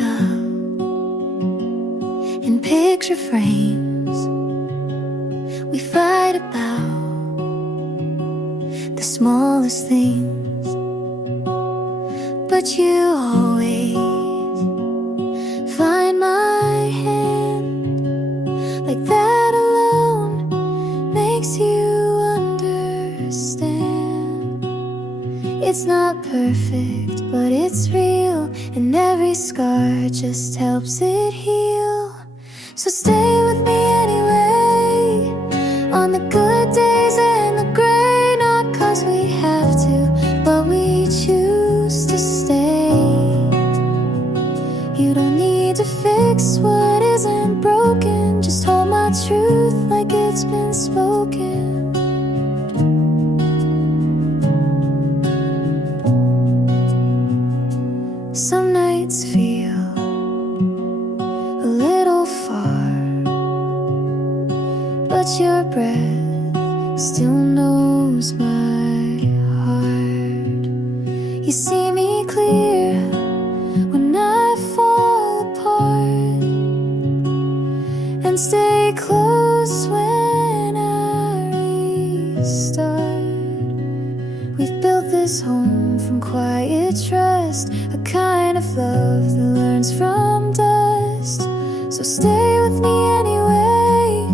up in picture frames. We fight about the smallest things, but you always find my hand. Like that alone makes you understand. It's not perfect, but it's real, and every scar just helps it heal. So stay with me anyway, on the good days and the gray. Not 'cause we have to, but we choose to stay. You don't need to fix what isn't broken, just hold my truth like it's been spoken. Some nights feel a little far, but your breath still knows my heart. You see me clear when I fall apart, and stay close when I restart. We've built this home from quiet trust, a kind of love that learns from dust. So stay with me anyway,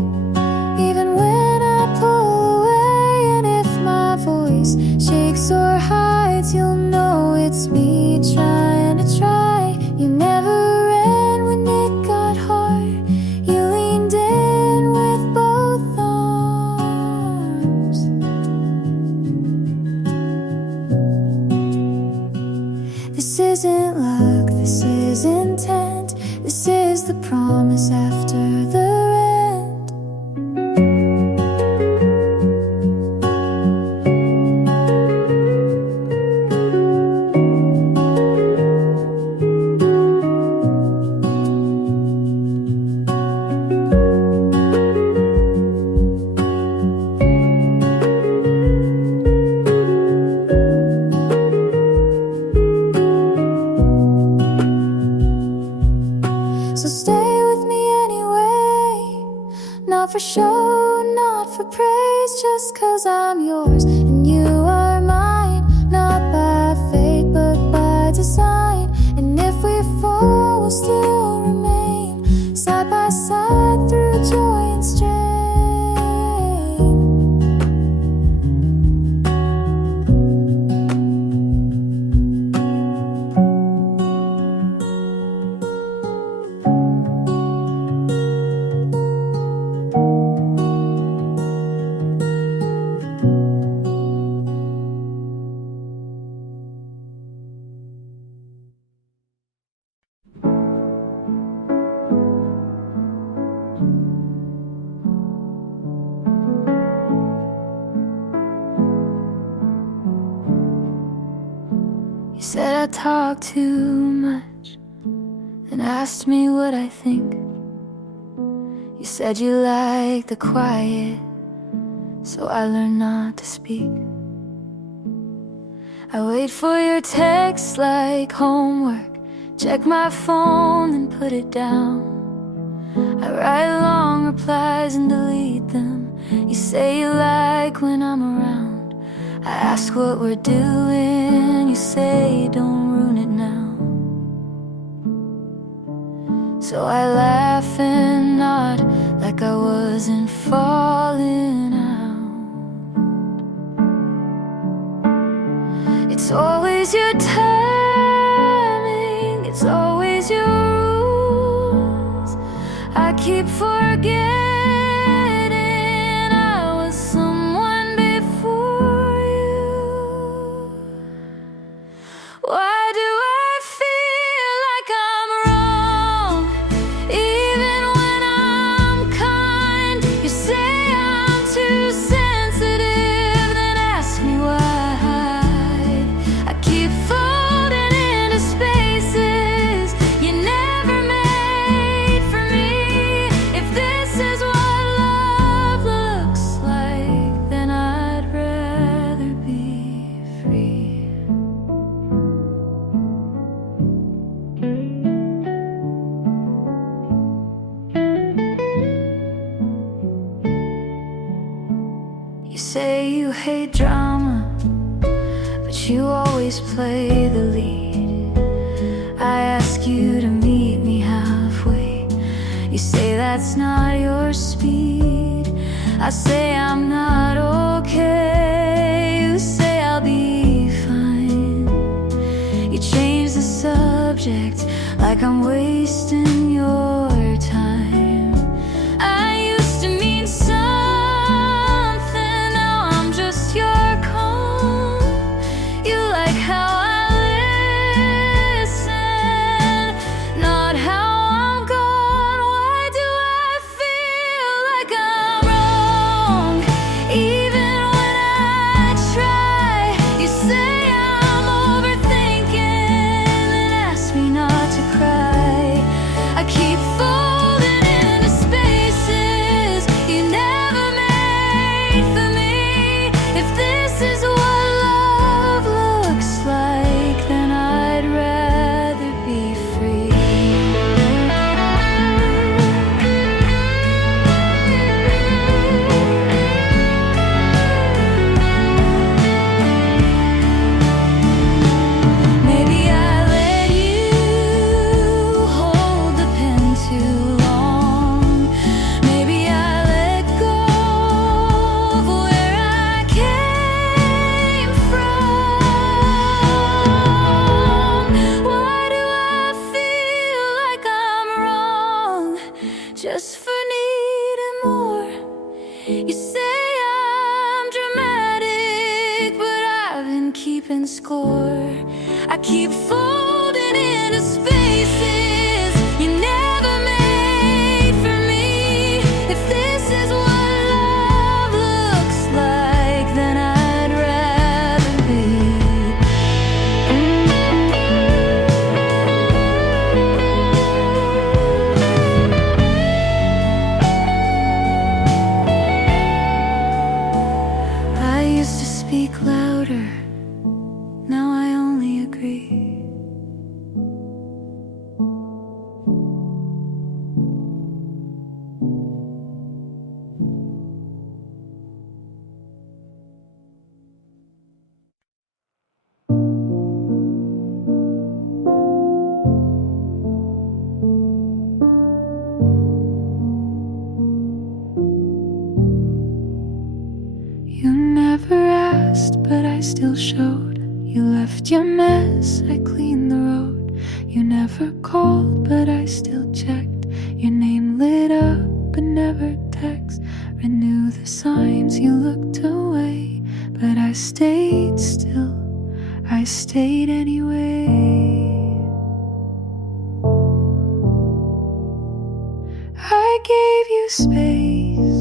even when I pull away. And if my voice shakes or hides, you'll know it's me trying to try. You never ran when it got hard, you leaned in with both arms. This isn't luck, this is intent, this is the promise after the rent. So stay with me anyway, not for show, not for praise, just 'cause I'm yours and you are mine. Not by fate, but by design. And if we fall, we'll still remain side by side through joy and strain. You said I talk too much and asked me what I think. You said you like the quiet, so I learned not to speak. I wait for your texts like homework, check my phone and put it down. I write long replies and delete them. You say you like when I'm around. I ask what we're doing, you say don't ruin it now. So I laugh and nod like I wasn't falling out. It's always your timing, it's always your rules. I keep forgetting this you hate drama, but you always play the lead. I ask you to meet me halfway. You say that's not your speed. I say I'm not okay. You say I'll be fine. You change the subject like I'm wasting your time. I used to mean something, now I'm just your calm. You like how I listen, not how I'm gone. Why do I feel like I'm wrong? Even when I try, you say I'm overthinking, then ask me not to cry. I keep folding into spaces you never made for me. If this is what love looks like, then I'd rather be free. Maybe I let you hold the pen too long. Maybe I let go of where I came from. Why do I feel like I'm wrong just for needing more? You say I'm dramatic, but I've been keeping score. I keep folding into spaces you never made for me. If this is what love looks like, then I'd rather be. I used to speak louder, now I only agree. You never asked, but I still showed. You left your mess, I cleaned the road. You never called, but I still checked. Your name lit up, but never text. Renew the signs, you looked away, but I stayed still. I stayed anyway. I gave you space,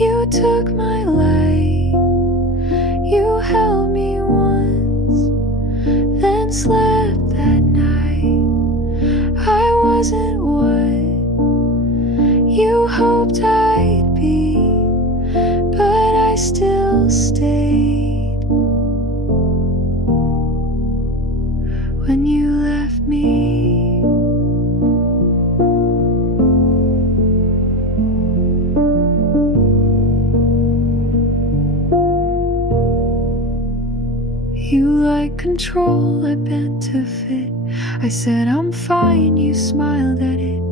you took my light. You held me once, then slept that night. I wasn't what you hoped I'd be, but I still stayed. When you left me, you like control, I bent to fit. I said I'm fine, you smiled at it.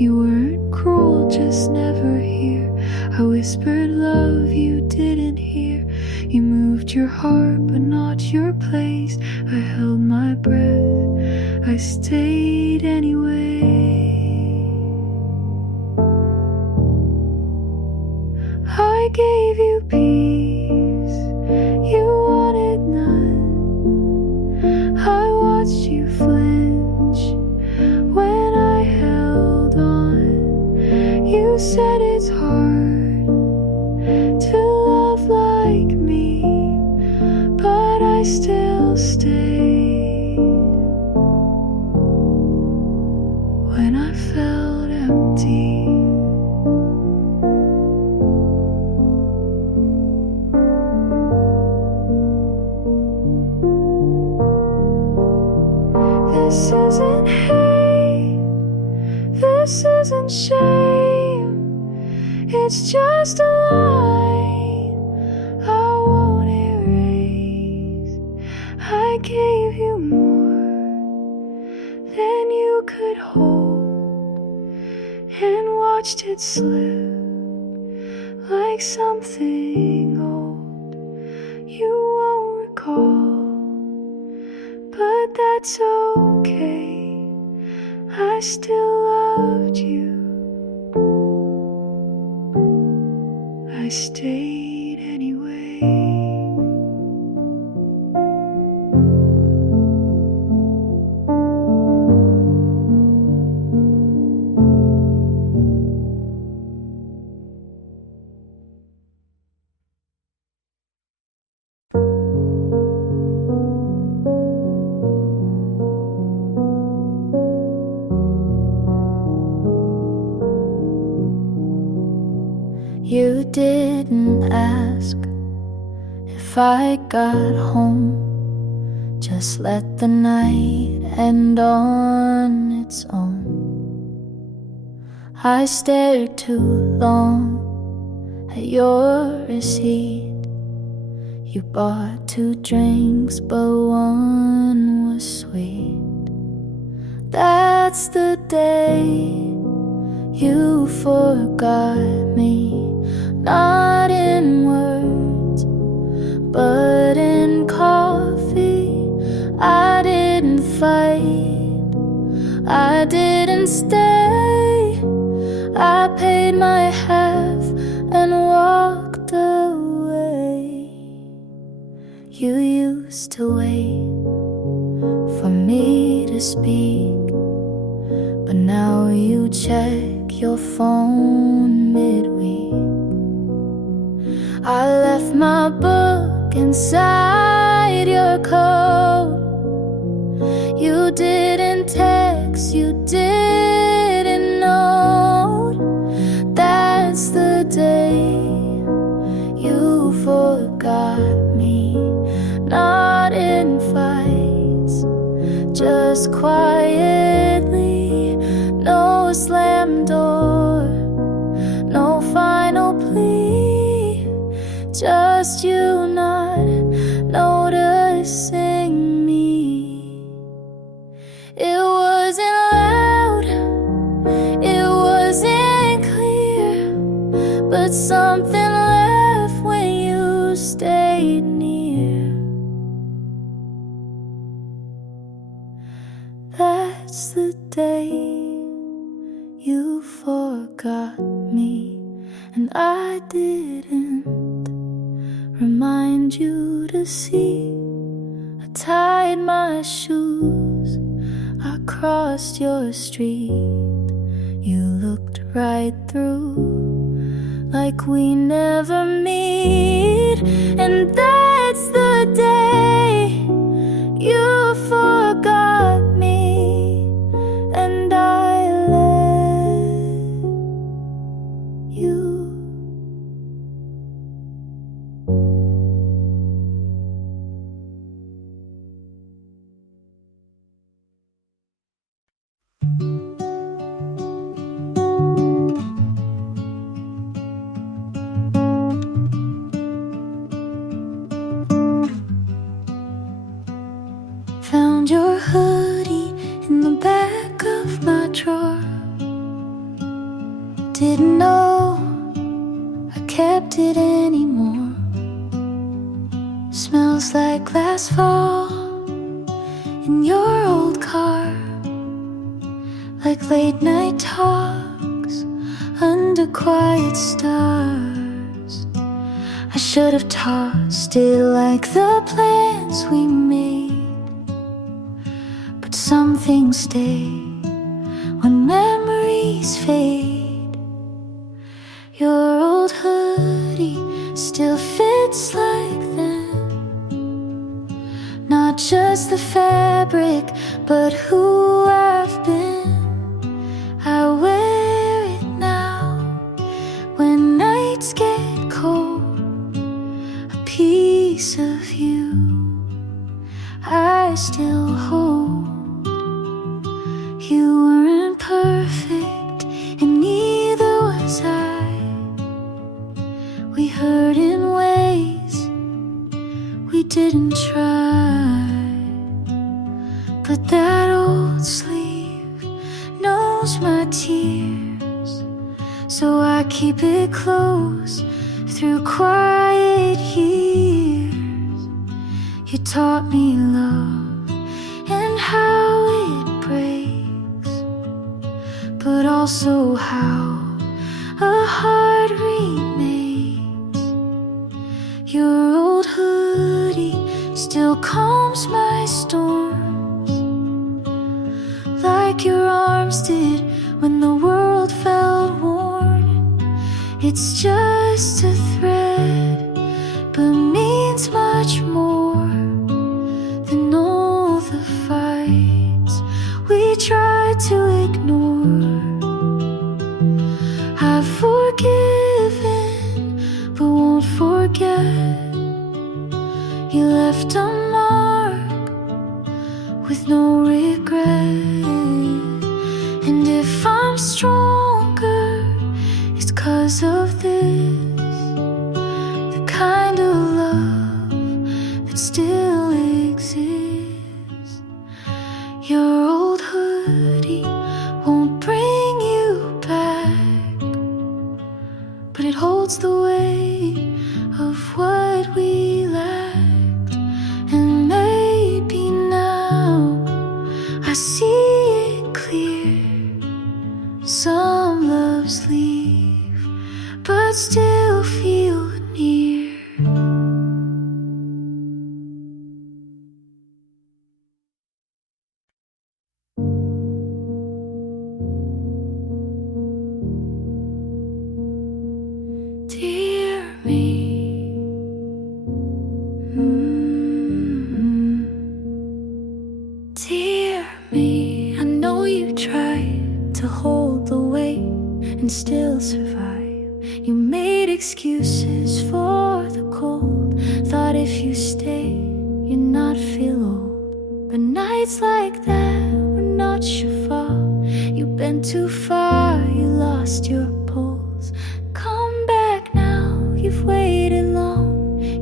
You weren't cruel, just never here. I whispered love you didn't hear. You moved your heart, but not your place. I held my breath, I stayed anyway. I gave you peace, you wanted none. I watched you flinch when I held on. You said it's hard to love like me, but I still stayed. When I felt empty, this isn't hate, this isn't shame. It's just a line I could hold and watched it slip like something old you won't recall. But that's okay, I still loved you. I stayed anyway. You didn't ask if I got home, just let the night end on its own. I stared too long at your receipt. You bought 2 drinks, but one was sweet. That's the day you forgot me. Not in words, but in coffee. I didn't fight, I didn't stay. I paid my half and walked away. You used to wait for me to speak, but now you check your phone midweek. I left my book inside your coat. You didn't text, you didn't note. That's the day you forgot me. Not in fights, just quietly. No slam door, no final plea, just you not noticing me. It wasn't loud, it wasn't clear, but something left when you stayed near. That's the day you forgot me, and I didn't remind you to see. I tied my shoes, I crossed your street. You looked right through like we never meet. And that's the day you forgot me, and I let you. Found your hoodie in the back of my drawer. Didn't know I kept it anymore. Smells like last fall in your old car, like late night talks under quiet stars. I should have tossed it like the plans we made, but some things stay when memories fade. Your old hoodie still fits like then, not just the fabric, but who I've been. I wear it now when nights get cold. A piece of you I still hold. You weren't perfect, and neither was I. We hurt in ways we didn't try. But that old sleeve knows my tears, so I keep it close through quiet years. You taught me love and how it breaks, but also how a heart remains. Your old hoodie still calms my storms, like your arms did when the world felt worn. It's just a thread, but means much more than all the fights we tried to ignore. I've forgiven, but won't forget. You left a mark with no regret. And if I'm stronger, it's 'cause of this, the kind of love that still exists. Your old hoodie won't bring you back, but it holds the weight of what we lacked. And maybe now I see it clear. Some loves leave, but still feel near. Dear me, dear me, I know you tried to hold the weight and still survive. You made excuses for the cold, thought if you stay, you'd not feel old. But nights like that were not your fault. You've been too far, you lost your pulse. Come back now, you've waited long.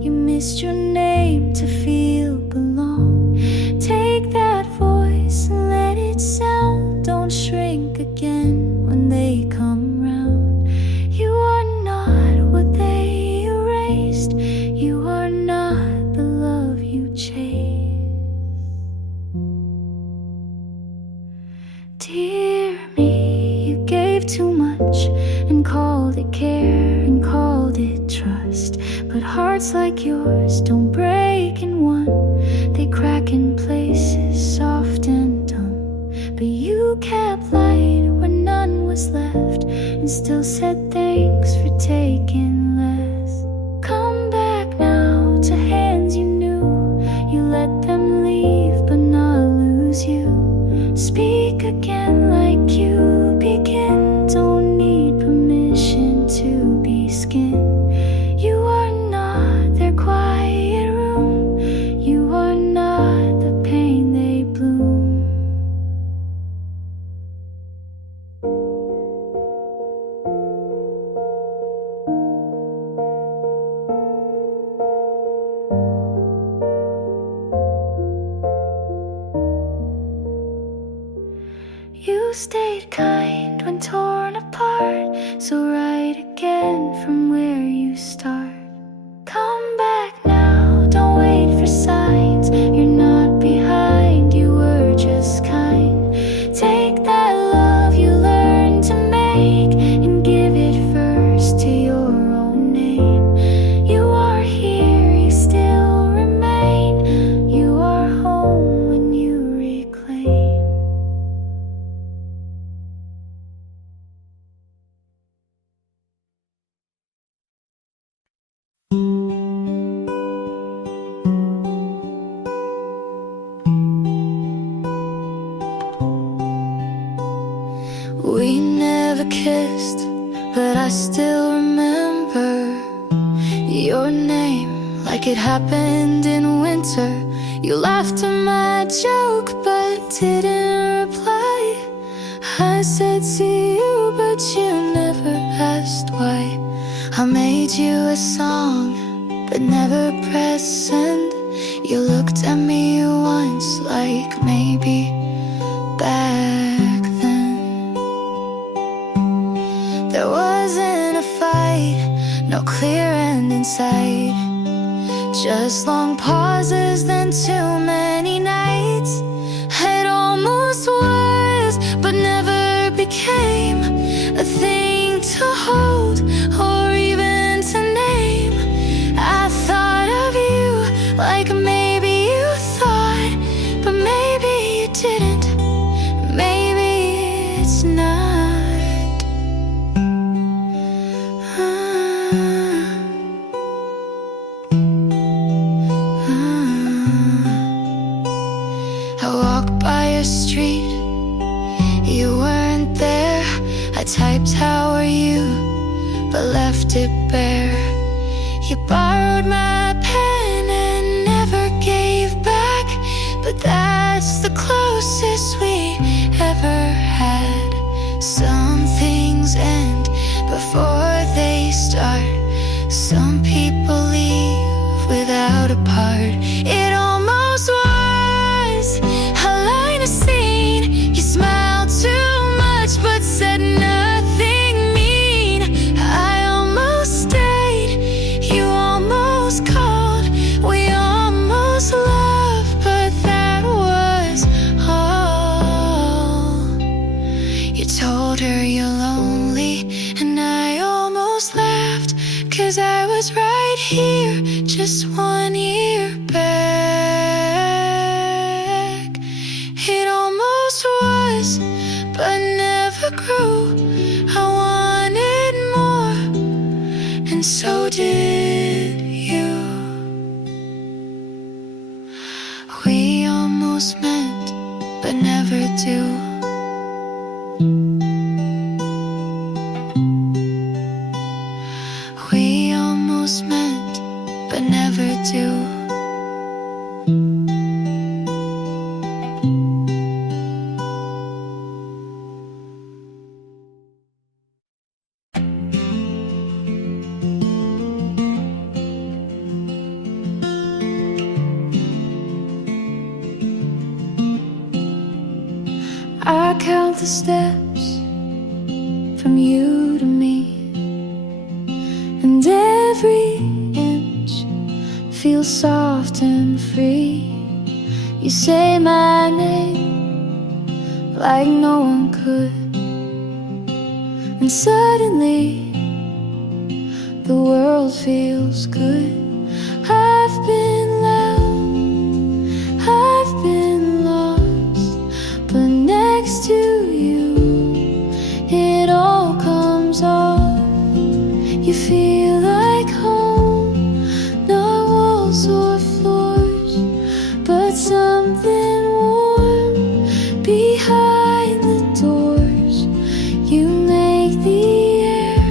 You missed your name to feel belong. Take that voice and let it sound. Don't shrink again when they come round. You are not what they erased. You are not the love you chased. Dear me, you gave too much and called it care and called it trust. But hearts like yours don't break in one. They crack in places soft and dumb. But you kept light where none was left, and still said thanks for taking less. Come back now to hands you knew. You let them leave but not lose you. Speak again like you begin. Don't need permission to be skin. You are not their quiet room. You are not the pain they bloom. You stayed kind when torn apart, so write again from where you start. Come back now, don't wait for signs. You're not behind, you were just kind. Take that love you learned to make and give it first to your own name. You are here, you still remain. You are home when you reclaim. We never kissed, but I still remember your name like it happened in winter. You laughed at my joke but didn't reply. I said see you, but you never asked why. I made you a song but never pressed send. You looked at me once like maybe back then. sight. Just long pauses, then too many nights. It almost was, but never became a thing to hold or even to name. I thought of you like maybe you thought, but maybe you didn't. Maybe it's not. I walked by your street, you weren't there. I typed how are you, but left it bare. You borrowed my pen and never gave back, but that's the closest we ever had. Some things end before they start. Some people leave without a part. It almost was a line of scene. You smiled too much but said nothing mean. I almost stayed, you almost called, we almost loved, but that was all. You told her you're lonely, and I almost laughed, 'cause I was right here just 1 year back. It almost was, but never grew. I wanted more, and so did you. We almost met, but never do. We almost met, but never do. I count the steps from you to me, and every inch feels soft and free. You say my name like no one could, and suddenly the world feels good. I've been loud, I've been lost, but next to you it all comes off. You feel like home, not walls or floors, but something warm behind the doors. You make the air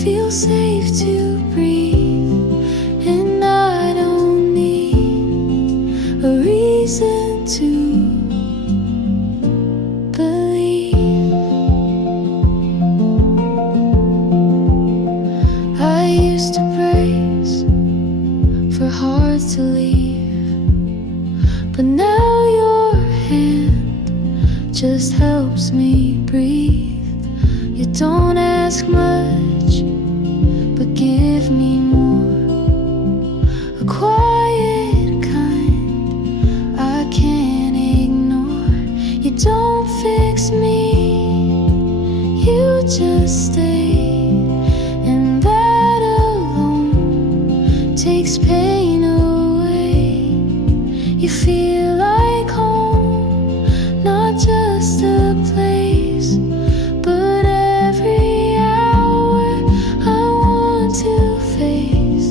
feel safe to breathe, and I don't need a reason to believe. I used to brace for hearts to leave, but now your hand just helps me breathe. You don't ask much, but give me more. A quiet kind I can't ignore. You don't fix me, you just stay, and that alone takes pain away. You feel like home, not just a place, but every hour I want to face.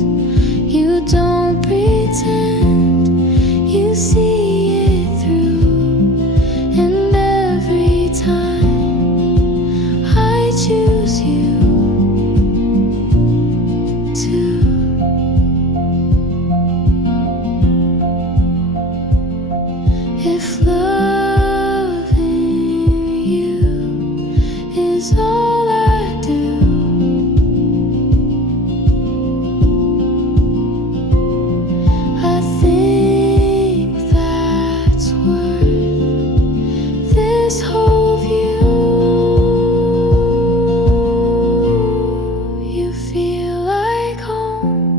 You don't pretend, you see it through, and every time I choose you too. If loving you is all I do, I think that's worth this whole view. You feel like home,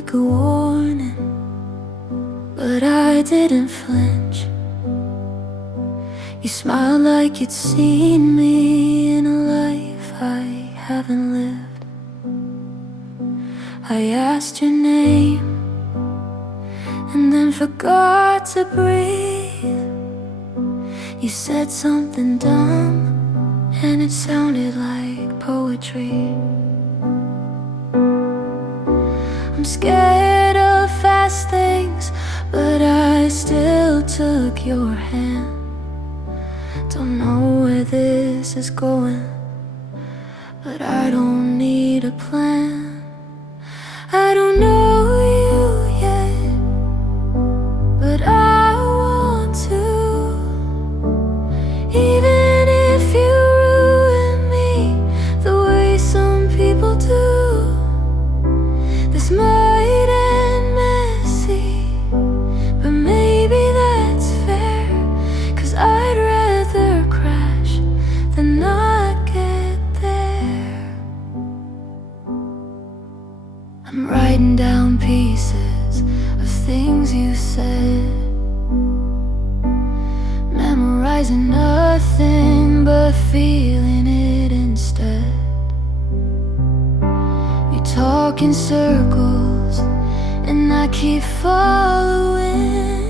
like a warning, but I didn't flinch. You smiled like you'd seen me in a life I haven't lived. I asked your name and then forgot to breathe. You said something dumb and it sounded like poetry. I'm scared of fast things, but I still took your hand. Don't know where this is going, but I don't need a plan. I don't know you yet, but I want to. Even if you ruin me the way some people do. This might end messy, but maybe that's fair, 'cause I'd rather crash than not get there. I'm writing down pieces of things you said, memorizing nothing but feeling it instead. You talk in circles and I keep following.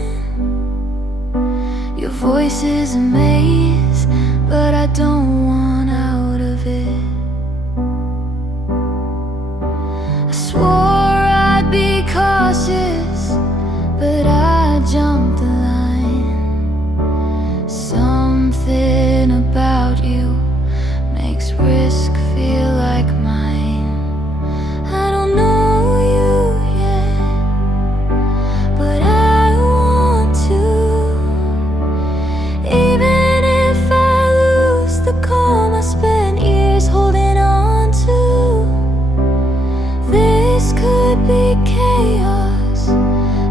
Your voice is a maze, but I don't want out of it. I swore I'd be cautious, but I jumped the line. Something about you makes risk feel like mine. I don't know you yet, but I want to. Even if I lose the calm I spent years holding on to. This could be chaos,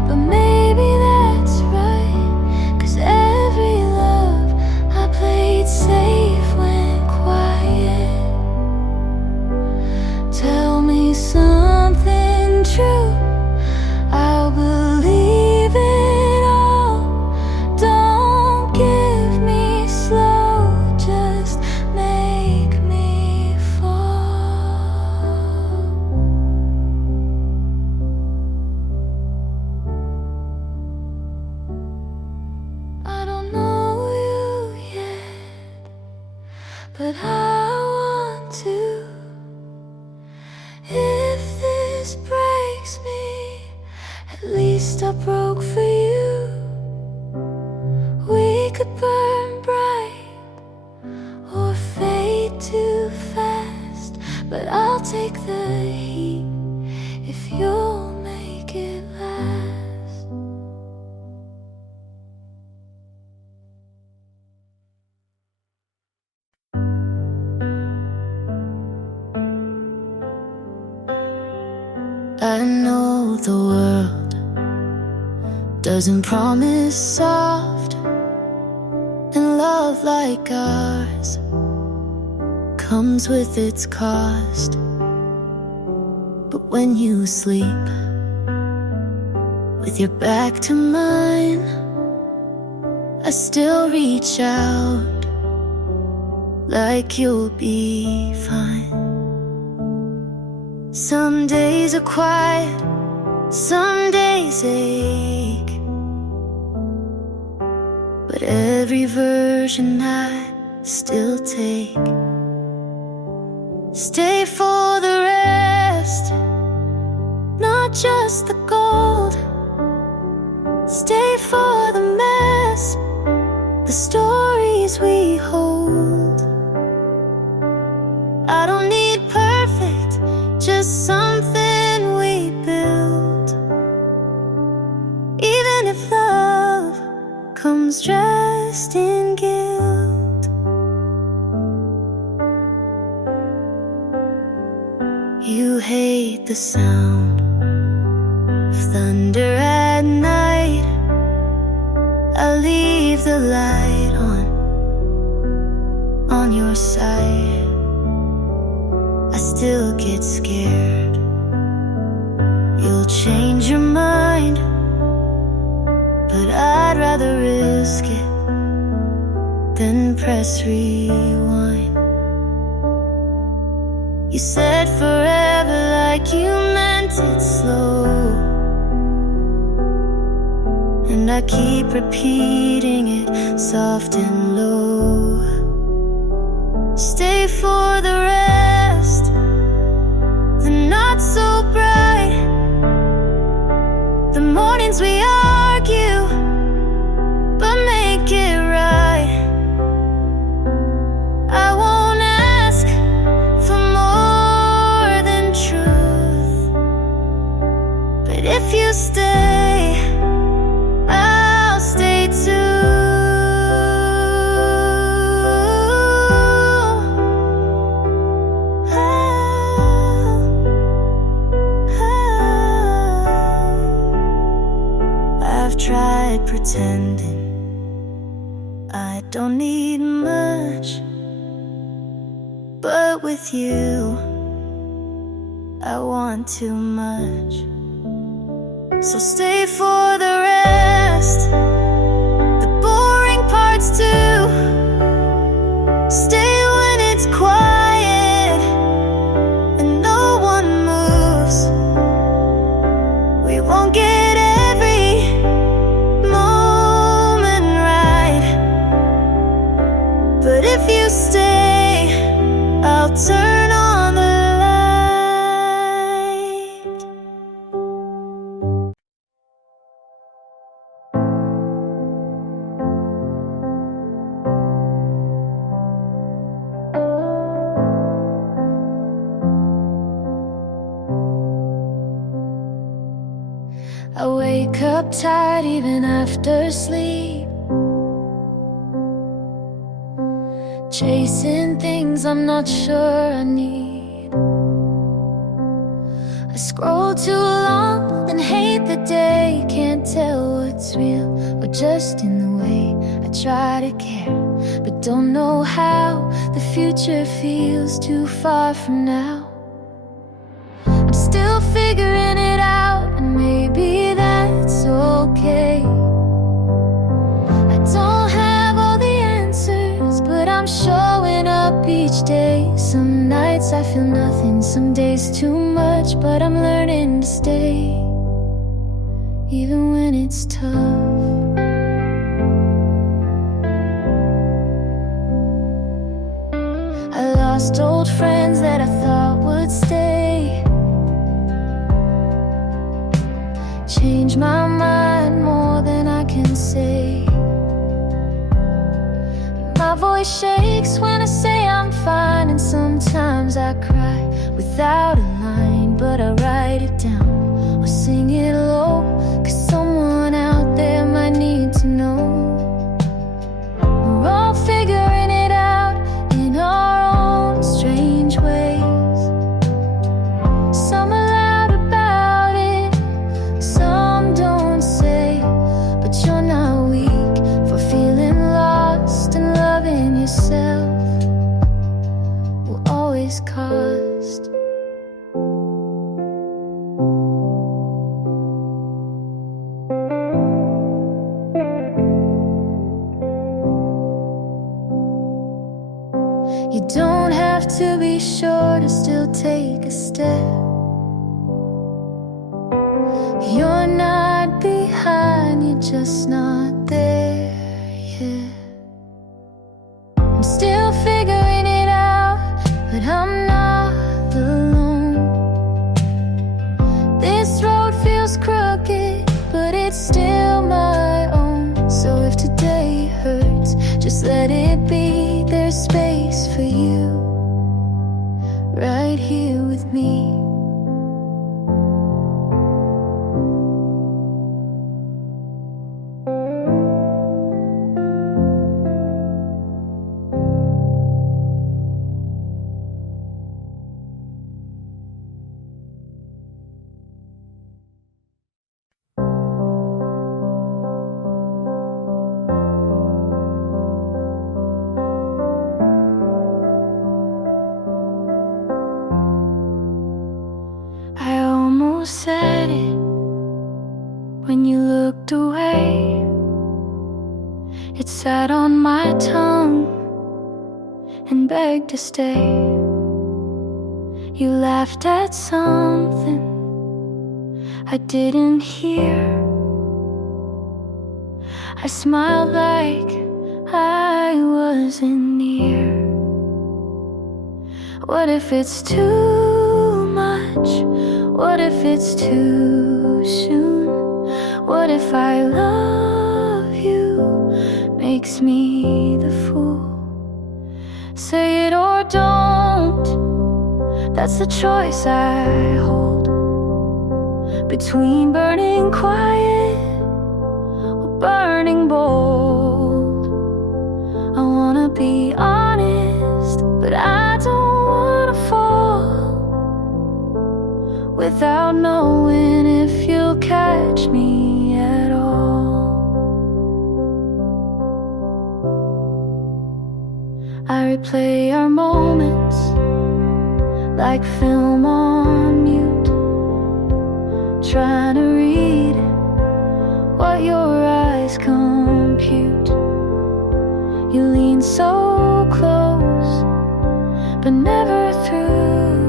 but maybe that's right, 'cause every love I played safe went quiet. Tell me something true, I'll believe it all. Don't give me slow, just make me fall. I don't know you yet, but I want to. If this breaks me, at least I broke for you. We could burn bright or fade too fast, but I'll take the heat if you'll make it last. I know the world doesn't promise soft, and love like ours comes with its cost. But when you sleep with your back to mine, I still reach out like you'll be fine. Some days are quiet, some days ache, but every version I still take. Stay for the rest, not just the gold. Stay for the mess, the stories we hold. I don't need perfect, just something we build. Even if love comes dressed in guilt. You hate the sound of thunder at night. I leave the light on your side. I still get scared you'll change. change your mind, but I'd rather risk it than press rewind. You said forever like you meant it slow, and I keep repeating it soft and low. Stay for the rest, the not so bright, the mornings we argue, but make it right. I won't ask for more than truth, but if you stay, I'll stay too. I've tried pretending I don't need much, but with you I want too much. So stay for the rest, the boring parts too. Stay when it's quiet and no one moves. We won't get every moment right, but if you stay, I'll turn on the light. I wake up tired even after sleep, chasing things I'm not sure I need. I scroll too long, then hate the day. Can't tell what's real or just in the way I try to care, but don't know how. The future feels too far from now. I'm still figuring it out, and maybe that's okay. I don't have all the answers, but I'm showing up each day. Some nights I feel nothing, some days too much, but I'm learning to stay, even when it's tough. I lost old friends that I thought would stay, change my mind more than I can say. My voice shakes when I say I'm fine, and sometimes I cry without a line, but I write it down or sing it low, 'cause someone out there might need to know. We're all figuring it out in our own strange ways. Some are loud about it, some don't say, but you're not weak for feeling lost, and loving yourself will always cost. You don't have to be sure to still take a step. You're not behind, you're just not there yet. I'm still figuring it out, but I'm not alone. This road feels crooked, but it's still my own. So if today hurts, just let it be. There's space for you right here with me. Said it, looked away. It sat on my tongue and begged to stay. You laughed at something I didn't hear. I smiled like I wasn't near. What if it's too much? What if it's too soon? What if I love you makes me the fool? Say it or don't, that's the choice I hold. Between burning quiet or burning bold. I wanna be honest, but I don't wanna fall without knowing if you'll catch me at all. I replay our moments like film on mute, trying to read what your eyes compute. You lean so close, but never through.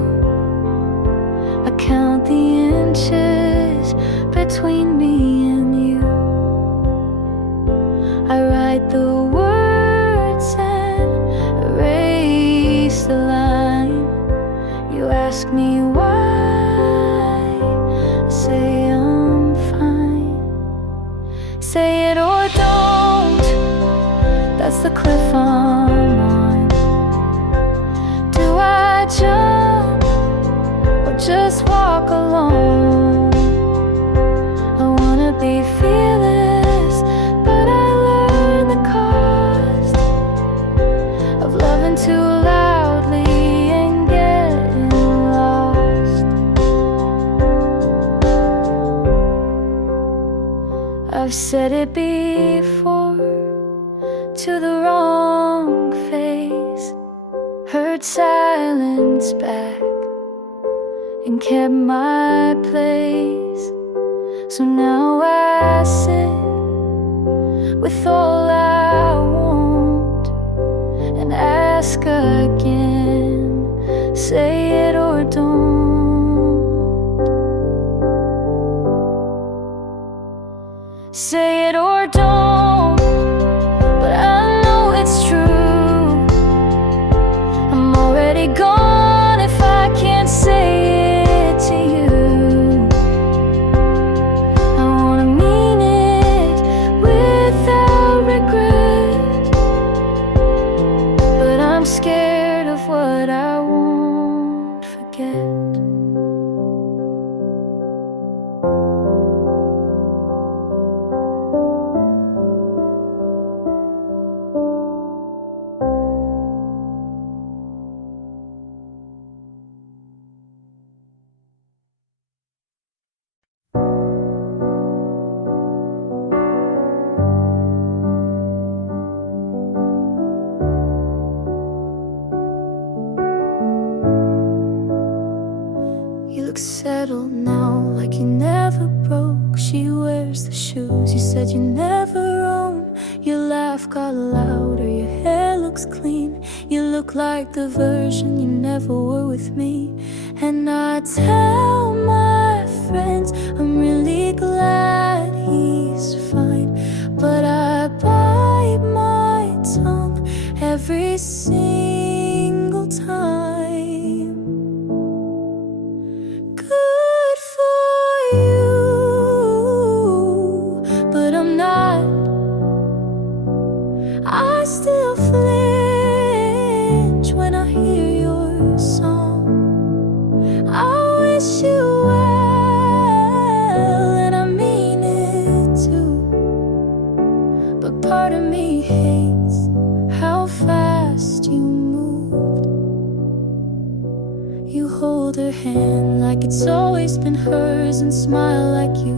I count the inches between me and you. I write the words and erase the line. You ask me why, I say I'm fine. Say it or don't, that's the cliff I'm on. Do I jump or just walk alone? I wanna be fearless, but I learned the cost of loving too loudly and getting lost. I've said it before to the wrong face, heard silence back and kept my place. So now I sit with all I want and ask again, say it or don't. Say it or don't, but I know it's true. I'm already gone if I can't say it to you. I wanna mean it without regret, but I'm scared of what I won't forget. You look settled now, like you never broke. She wears the shoes you said you never own. Your laugh got louder, your hair looks clean. You look like the version you never were with me. And I tell my friends I'm really glad he's fine, but I bite my tongue every single time. Good for you, but I'm not. I still flinch when I hear your song. I wish you well, and I mean it too. But part of me hates how fast you moved. You hold her hand like it's always been hers and smile like you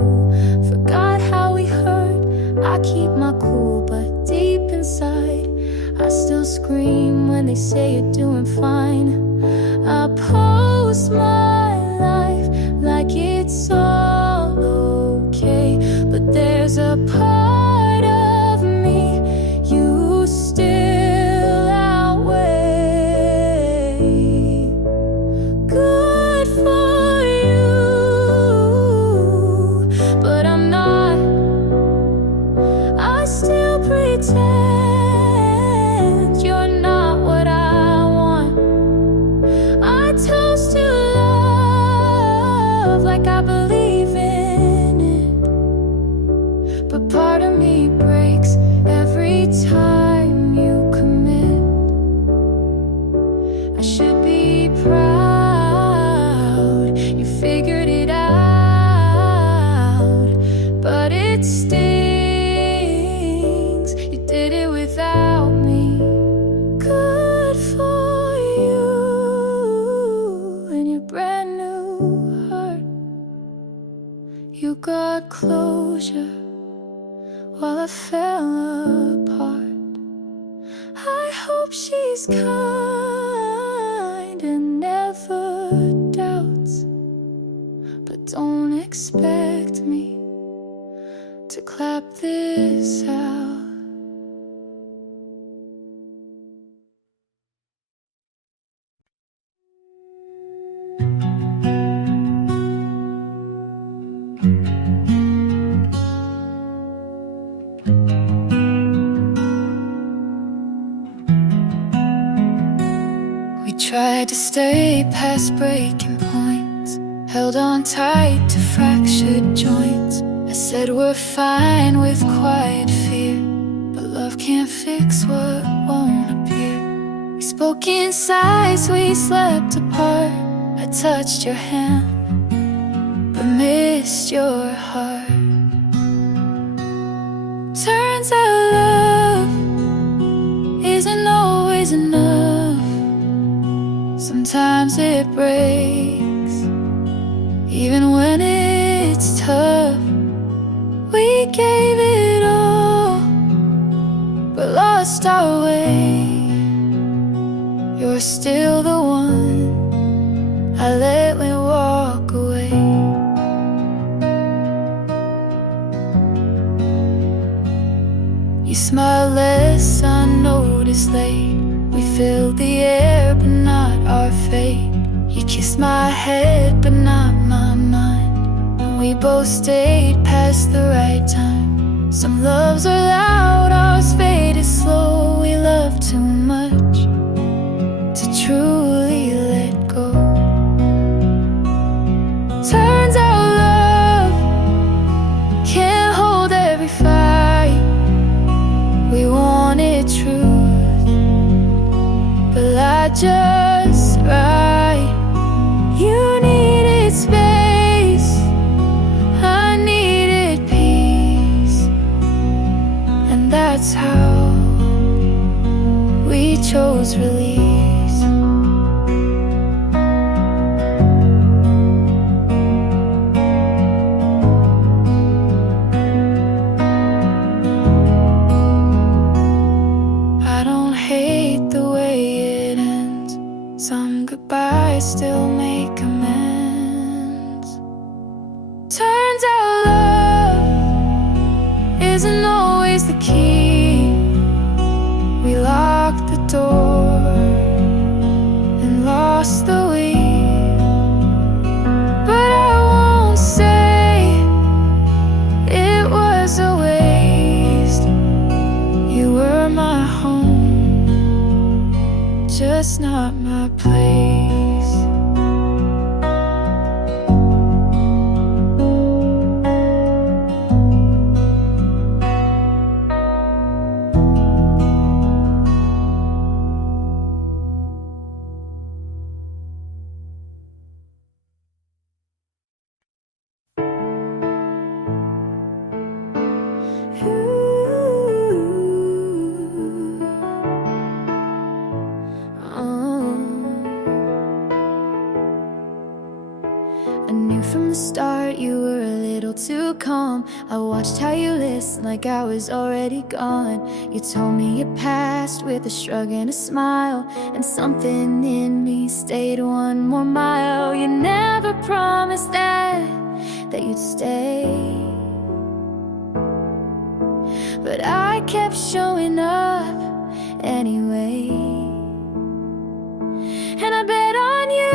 forgot how we hurt. I keep my cool, but deep inside I still scream when they say you're doing fine. I post my life like it's all okay, but there's a it stings. You did it without me. Good for you and your brand new heart. You got closure while I fell apart. I hope she's kind and never doubts, but don't expect me to clap this out. We tried to stay past breaking points, held on tight to fractured joints. I said we're fine with quiet fear, but love can't fix what won't appear. We spoke in sighs, we slept apart. I touched your hand, but missed your heart. Turns out love isn't always enough. Sometimes it breaks, even when it's tough. We gave it all, but lost our way. You're still the one I let me walk away. You smile less unnoticed late. We filled the air, but not our fate. You kissed my head, but not my mind. And we both stayed past the right time. Some loves are loud, ours faded slow. We love too much to truly let go. Turns out love can't hold every fight. We wanted truth, but lied just right. You needed space, I needed peace, and that's how we chose release. I don't hate the way it ends. Some goodbyes still make amends. Turns out love isn't always the key. We locked the door and lost the wheel. But I won't say it was a waste. You were my home, just not my place. I knew from the start you were a little too calm. I watched how you listened like I was already gone. You told me your past with a shrug and a smile, and something in me stayed one more mile. You never promised that you'd stay, but I kept showing up anyway. And I bet on you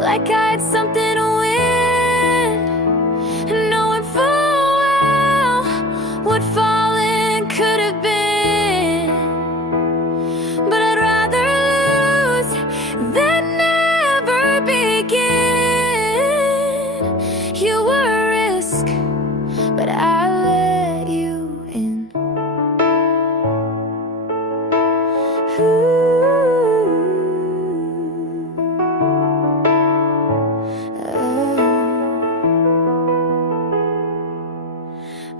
like I had something to win, and knowing full well what falling could have been. But I'd rather lose than never begin. You were a risk, but I let you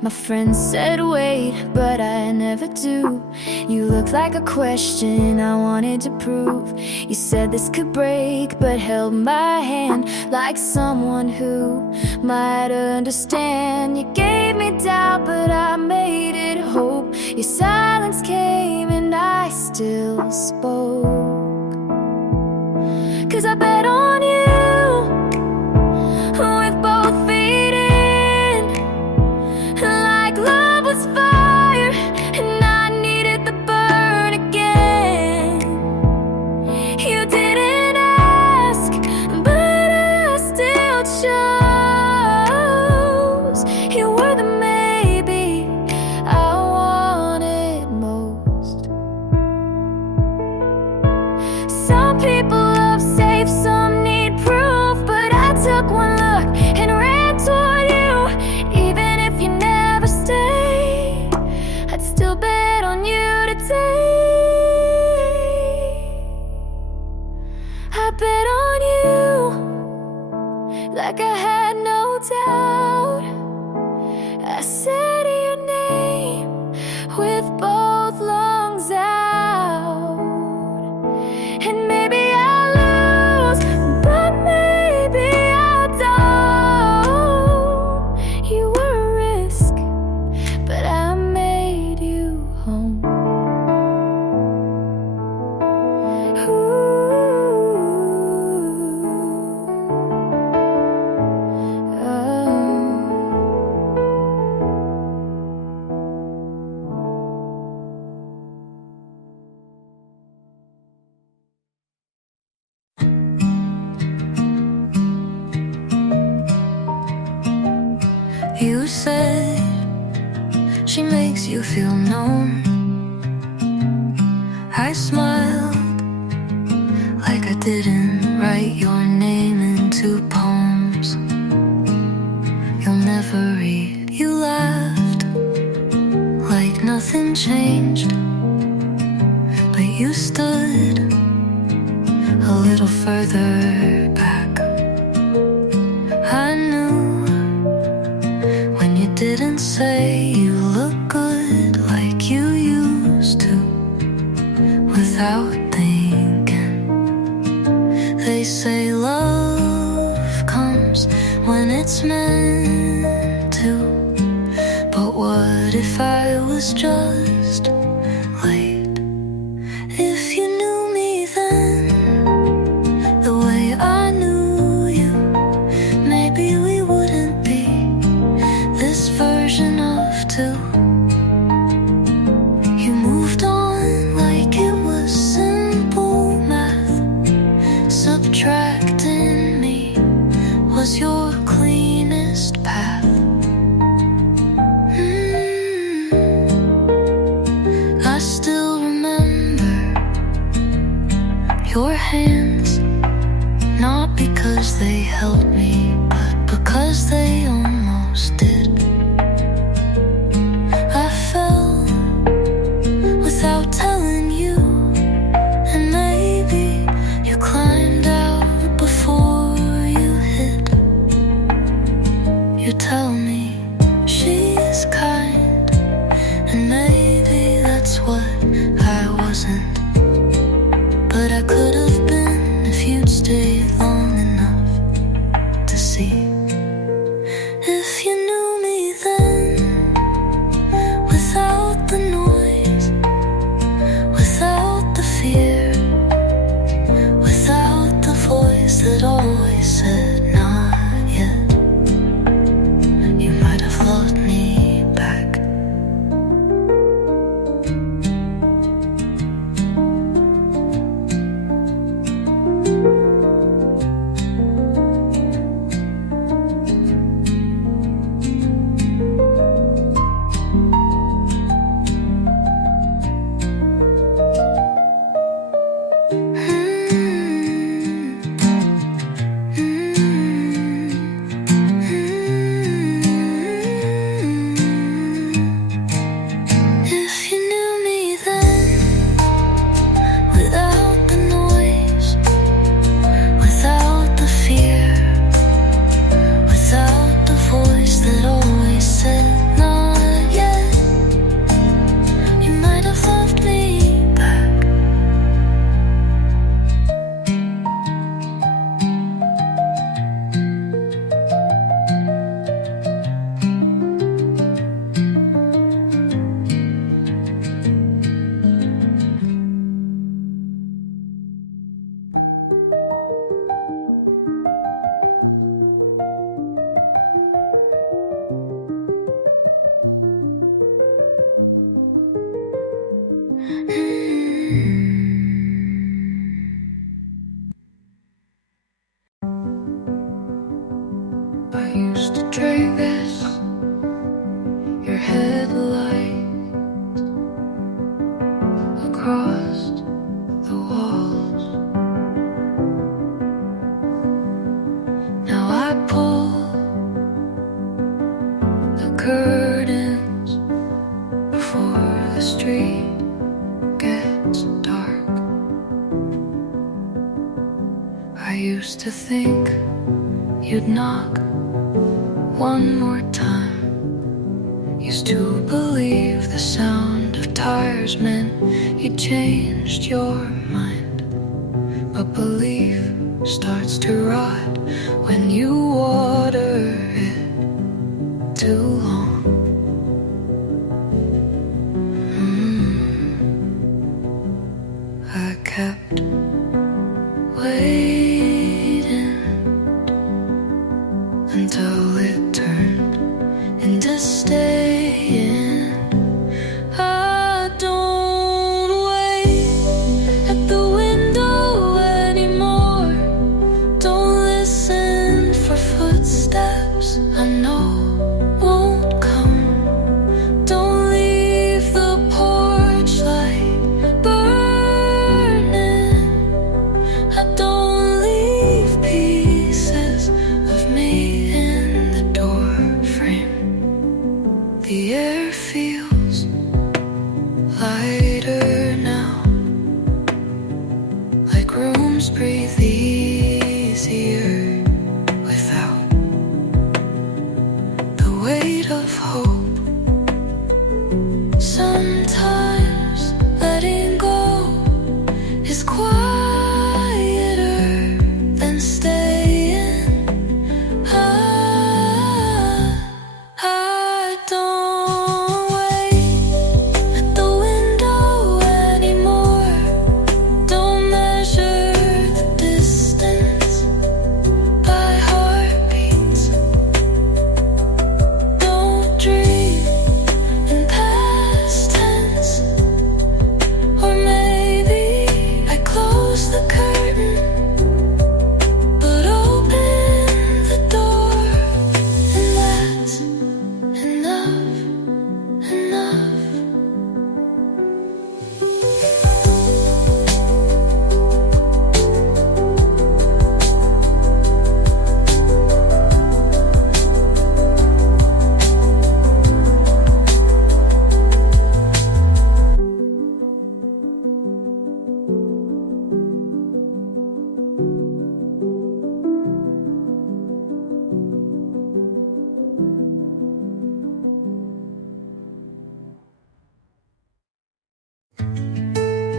My friends said wait, but I never do. You look like a question I wanted to prove. You said this could break, but held my hand like someone who might understand. You gave me doubt, but I made it hope. Your silence came and I still spoke. 'Cause I bet on you with both feet in, like love was fire and I needed the burn again. You didn't ask, but I still chose. You were the maybe I wanted most. Some people love safe, some need proof, but I took one look and ran toward you. Even if you never stay, I'd still bet on you today. I bet on you like I had no doubt. I said your name with both lungs out. And maybe I'll lose, but maybe I don't. You were a risk, but I made you home. You said she makes you feel known. I smiled like I didn't write your name into poems you'll never read. You laughed like nothing changed, but you stood a little further back. I knew when you didn't say you look good like you used to, without thinking. They say love comes when it's meant to, but what if I was just late? If you knew me then the way I knew you, maybe we wouldn't be this version of two. You moved on like it was simple math. Subtracting me was your cleanest path. I still remember your hands, not because they held me, but because they almost did. the curtains before the street gets dark. I used to think you'd knock one more time. Used to believe the sound of tires meant you'd changed your mind. But belief starts to rot when you water it too long. I kept waiting until it turned into staying. I don't wait at the window anymore. Don't listen for footsteps I know won't come. Don't leave the porch light burning. I don't leave pieces of me in the door frame. The air feels lighter now, like rooms breathe easier without the weight of hope. Sometimes letting go is quieter than staying. I don't wait at the window anymore. Don't measure the distance by heartbeats. Don't dream in past tense. Or maybe I close the curtain, but open the door, and that's enough, enough.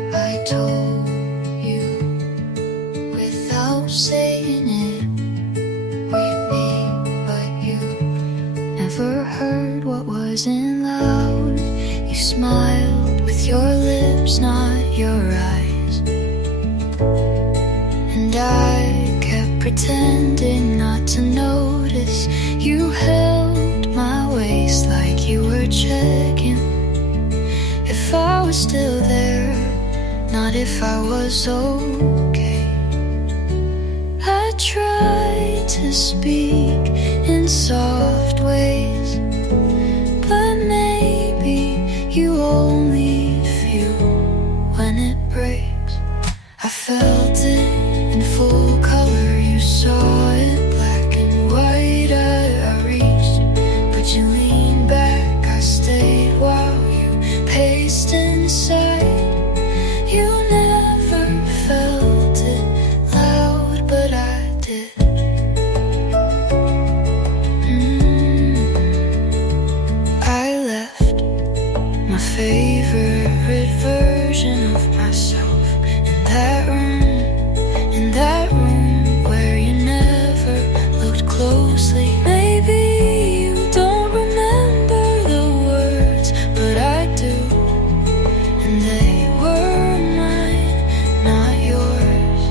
I told you without saying it, we'd be, but you never heard what wasn't loud. You smiled with your lips, not your eyes, and I kept pretending not to notice. You held my waist like you were checking if I was still there, not if I was okay. I tried to speak in soft ways, but maybe you only feel when it breaks. I felt it in full color, you saw it black and white. I reached, but you leaned back. I stayed while you paced inside. You never felt it loud, but I did. I left my favorite version of myself in that room where you never looked closely. Maybe you don't remember the words, but I do, and they were mine, not yours.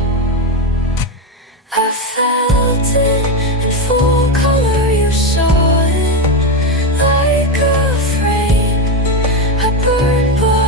I felt it in full color, you saw it like a frame. I burned by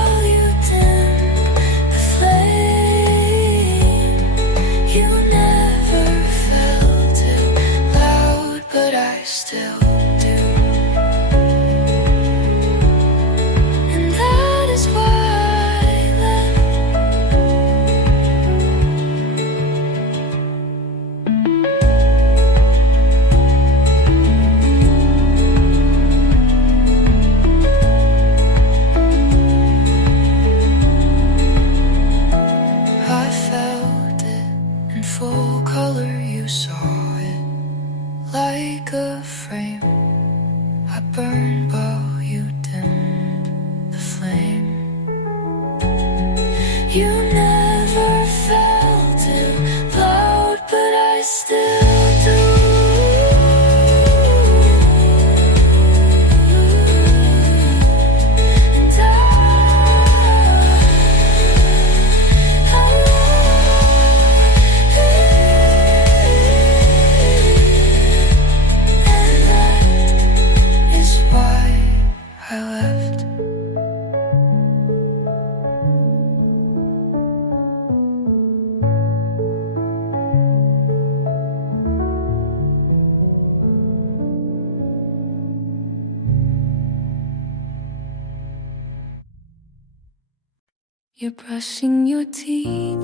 You're brushing your teeth,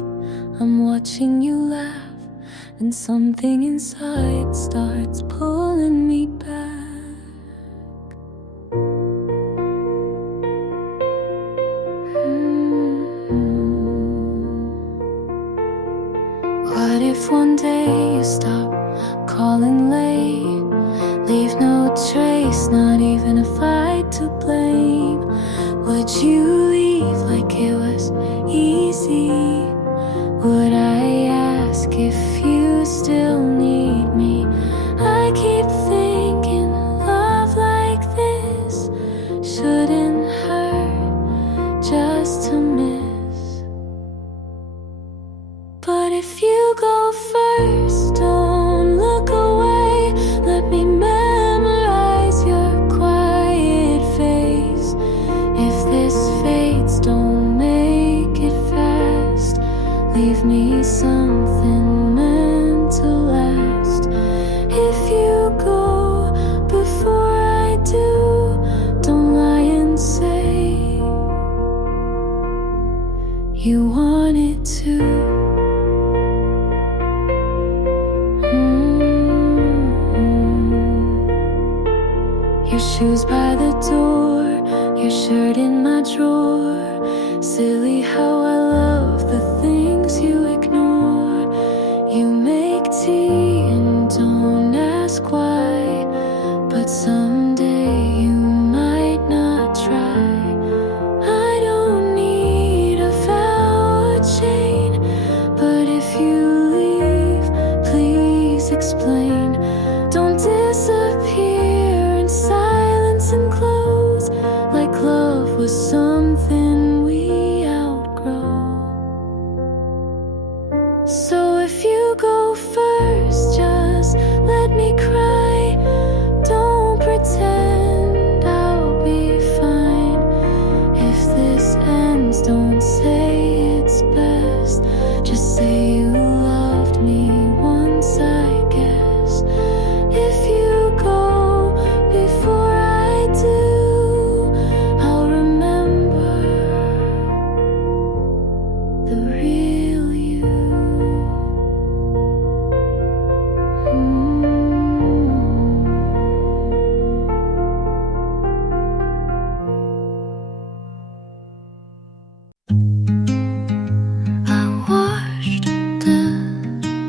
I'm watching you laugh, and something inside starts pulling me back. What if one day you stop calling late, leave no trace, not even a fight to blame? Would you leave like it was easy? Would I ask if you still need me? I keep thinking love like this shouldn't hurt just to miss. But if you go first, don't look away. Let me memorize your quiet face. If this fades, don't make it fast. Leave me something meant to last. If you go before I do, don't lie and say you wanted to. Your shoes by the door, your shirt in my drawer. Silly how I love the things you ignore. You make tea and don't ask why, but someday you might not try. I don't need a vow or chain, but if you leave, please explain. Don't disappear in silence and close, like love was something we outgrow. So if you go first, just let me cry. Don't pretend I'll be fine. If this ends, don't say it's best. Just say you loved me once, I guess. If you go before I do, I'll remember the real you. I washed the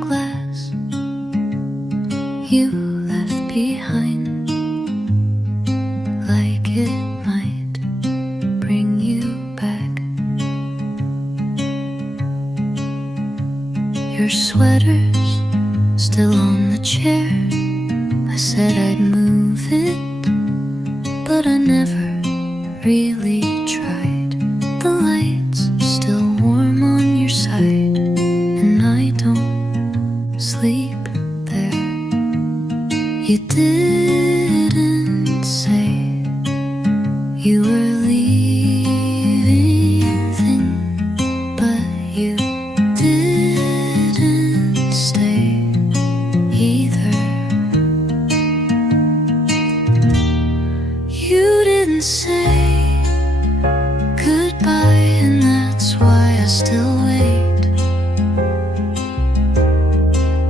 glass you left behind, like it might bring you back. Your sweater's still on the chair. I said I'd move it, but I never really tried. The light's still warm on your side, and I don't sleep there. You didn't say you were leaving, but you didn't stay either. You didn't say goodbye, and that's why I still wait.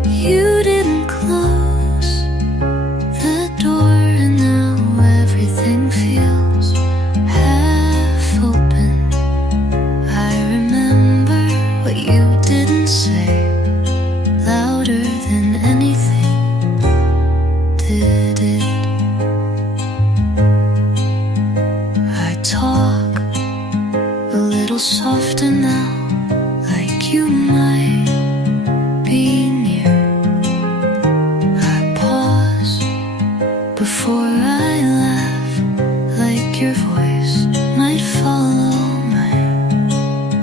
You didn't close the door, and now everything feels half open. I remember what you didn't say, louder than anything did it. I talk a little softer now, like you might be near. I pause before I laugh, like your voice might follow mine.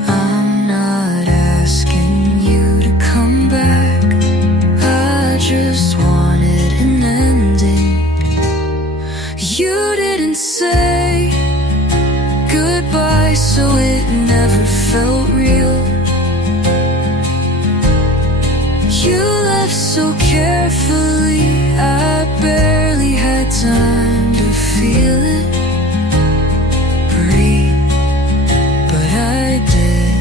I'm not asking you to come back, I just wanted an ending. You didn't say goodbye, so it never felt real. You left so carefully, I barely had time to feel it breathe, but I did.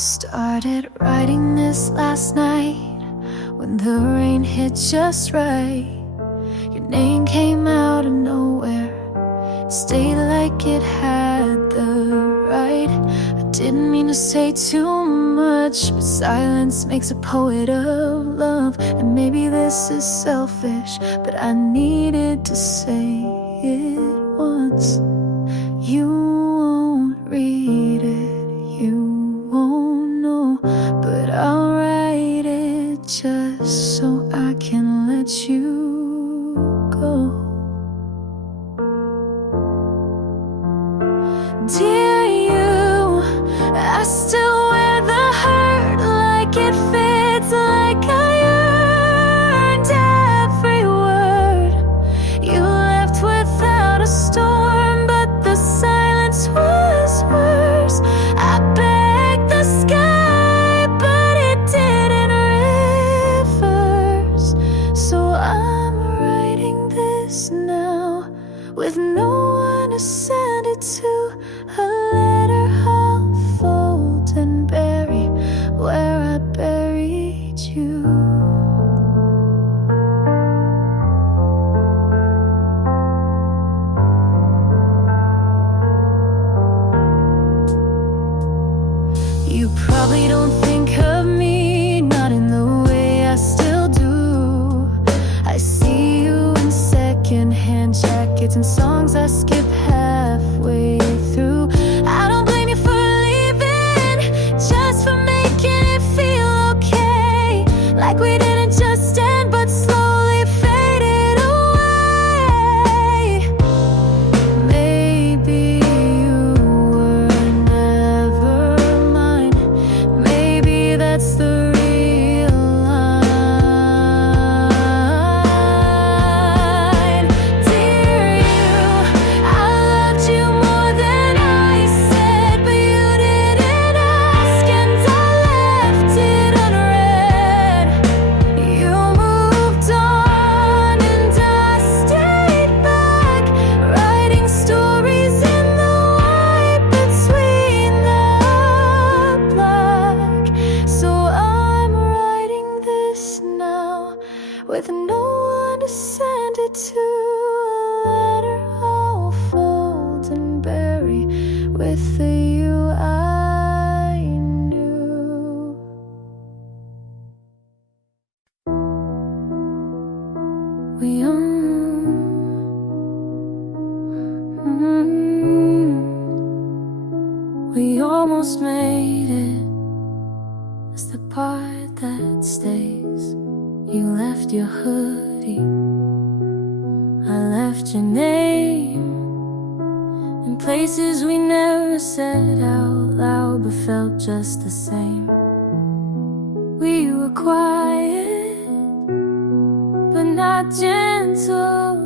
Started writing this last night when the rain hit just right. Your name came out of nowhere, stayed like it had the right. I didn't mean to say too much, but silence makes a poet of love. And maybe this is selfish, but I needed to say it once. You won't read it, you won't know, but I'll write it just so I can let you go. Dear you, I still wear the hurt like it fits, like I earned every word. You left without a storm, but the silence was worse. I begged the sky, but it didn't reverse. So I'm writing this now with no one to send it to. A letter I'll fold and bury where I buried you. You probably don't think of me, not in the way I still do. I see you in second-hand jackets and songs I skip halfway through. I don't blame you for leaving, just for making it feel okay. Like we didn't just end, but slowly faded away. Maybe you were never mine. Maybe that's the real line. Dear you, I loved you more than I said, but you didn't ask, and I left it unread. You moved on and I stayed back, writing stories in the white between the black. So I'm writing this now with no one to send it to. A letter I'll fold and bury with the you I knew. We we almost made it. That's the part that stays. You left your hoodie, I left your name, in places we never said out loud, but felt just the same. We were quiet, but not gentle.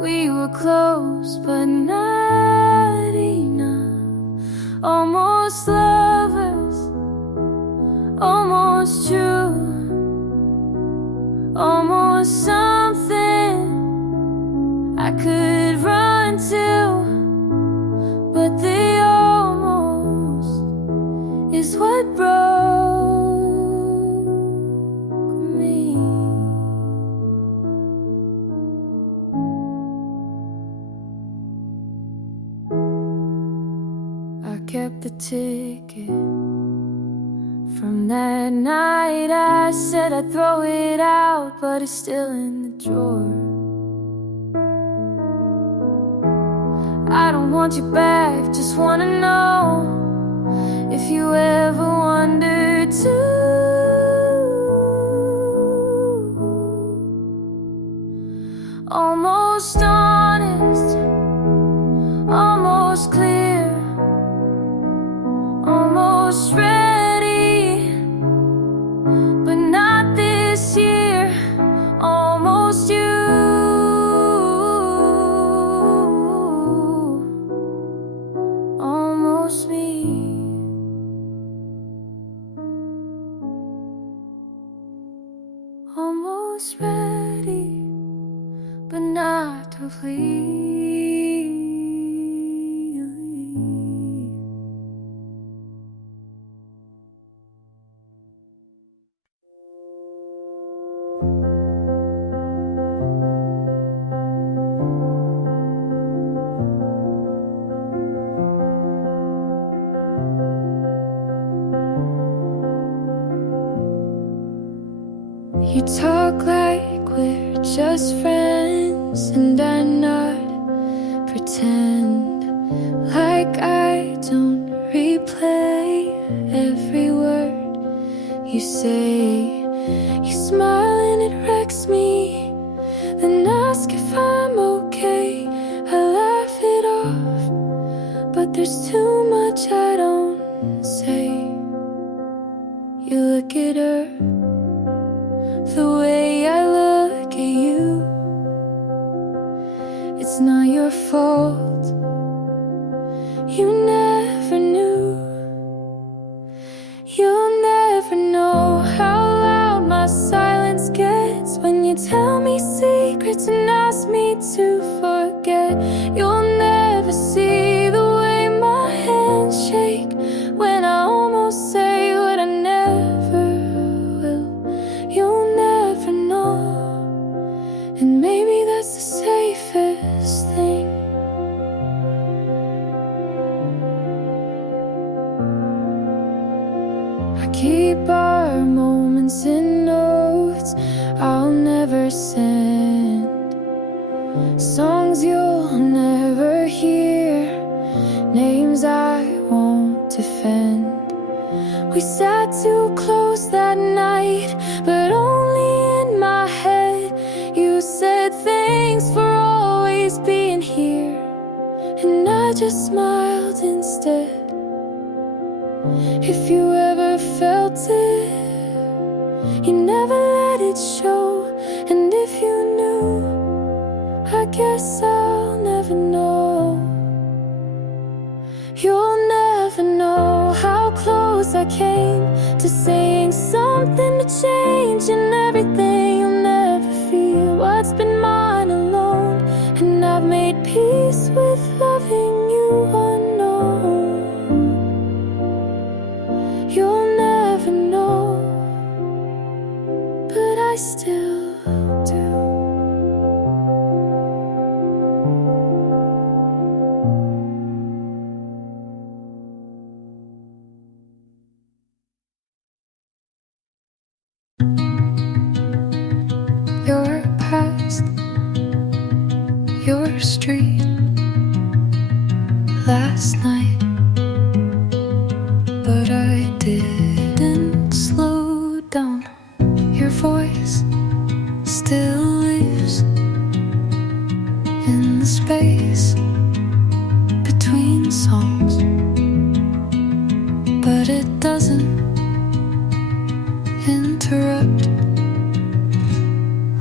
We were close, but not enough. Almost lovers, almost true, almost something I could run to. But the almost is what broke me. I kept the ticket from that night. I said I'd throw it out, but it's still in the drawer. I don't want you back, just wanna know if you ever wondered too. Almost honest, almost clear, almost ready, but not this year. Almost you, almost me. Almost ready, but not completely. You talk like we're just friends, and I nod, pretend like I don't replay every word you say. You smile and it wrecks me, then ask if I'm okay. I laugh it off, but there's too much I don't say. You look at her the way I look at you. It's not your fault, you never knew. You'll never know how loud my silence gets when you tell me secrets and ask me to forget. You'll never see the way my hands shake when I almost say what I never will. You'll never know, and maybe that's the safest thing. I keep our moments in notes I'll never send, songs you'll never hear, names I won't defend. We sat too close that night, but only in my head. You said thanks for always being here, and I just smiled instead. If you ever felt it, you never let it show. And if you knew, I guess I'll never know. You'll never know how close I came to saying something to change and everything. You'll never feel what's been mine alone, and I've made peace with loving you unknown. You'll never know, but I still do. Your past, your street, last night, but I didn't slow down. Your voice still lives in the space between songs, but it doesn't interrupt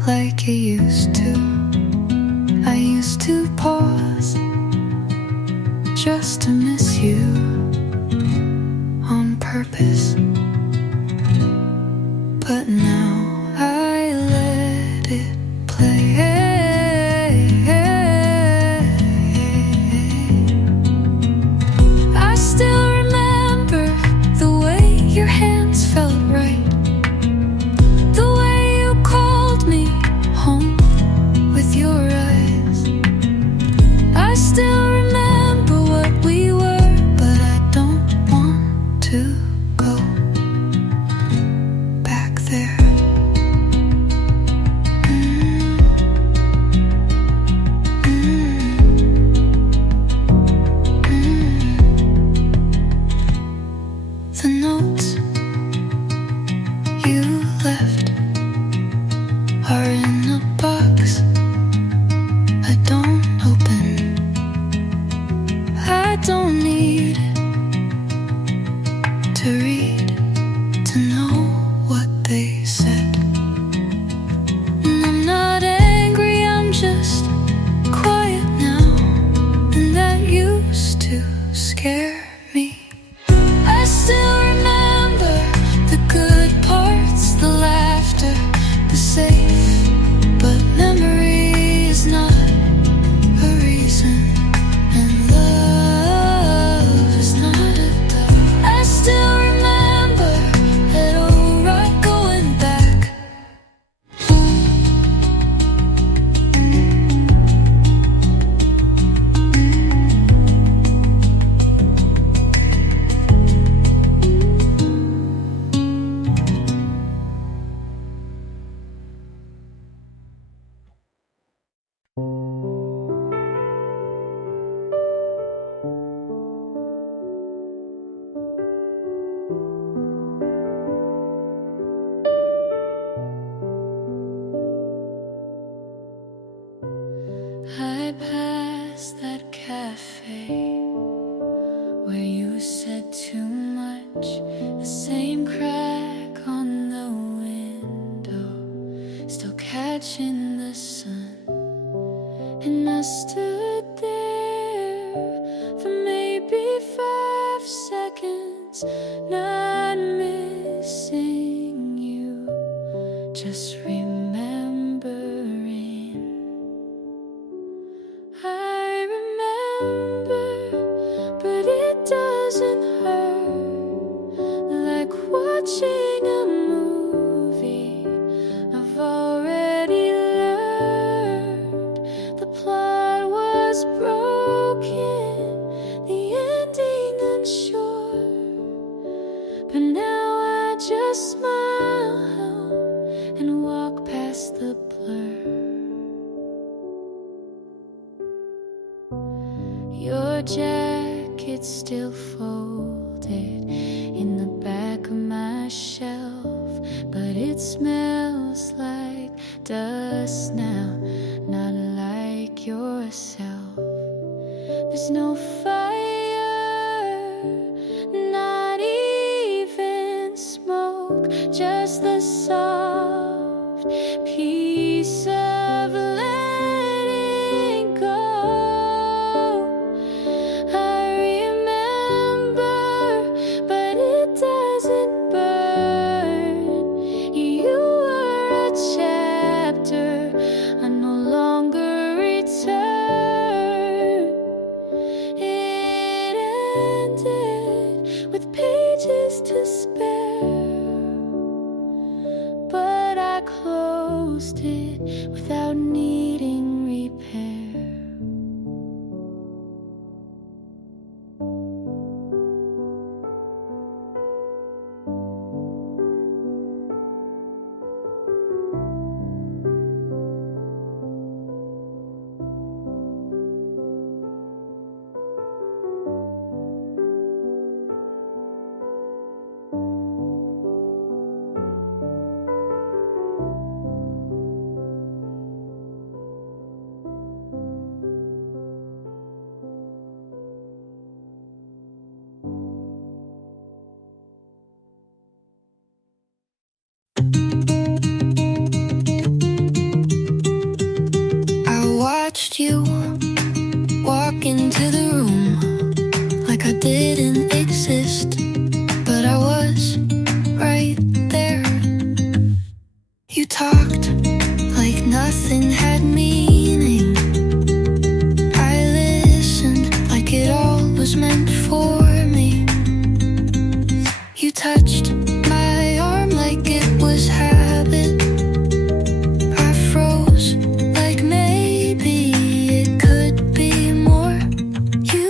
like it used to. I used to pause just to miss you on purpose, but now I let it play. I still remember the way your hands felt right, the way you called me home with your eyes. stood there for maybe 5 seconds, not missing you, just remembering. I remember, but it doesn't hurt like watching a movie. I've already learned the plot was broken, the ending unsure, but now I just smile and walk past the blur. Your jacket's still folded in the back of my shelf, but it smells like dust now, not like yourself. There's no fire, not even smoke, just the soft peace of letting go. I remember, but it doesn't burn. You were a chapter I no longer return. It ended with pages to spare, but I closed it without needing repair. I watched you walk into the room like I didn't exist, but I was right there. You talked like nothing had meaning. I listened like it all was meant for me. You touched my arm like it was habit. I froze like maybe it could be more. You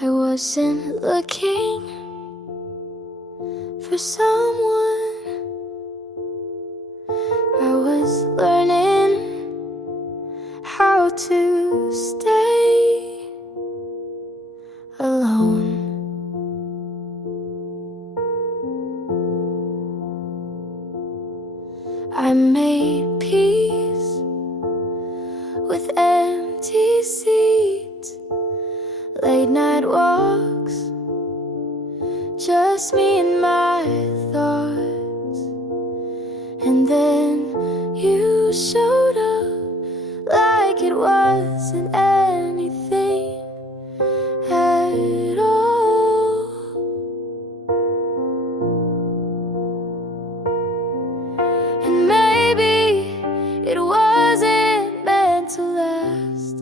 I wasn't looking for someone. I was learning how to stay alone. I made peace with empty seats, late night walks, just me and my thoughts. And then you showed up like it wasn't anything at all. And maybe it wasn't meant to last,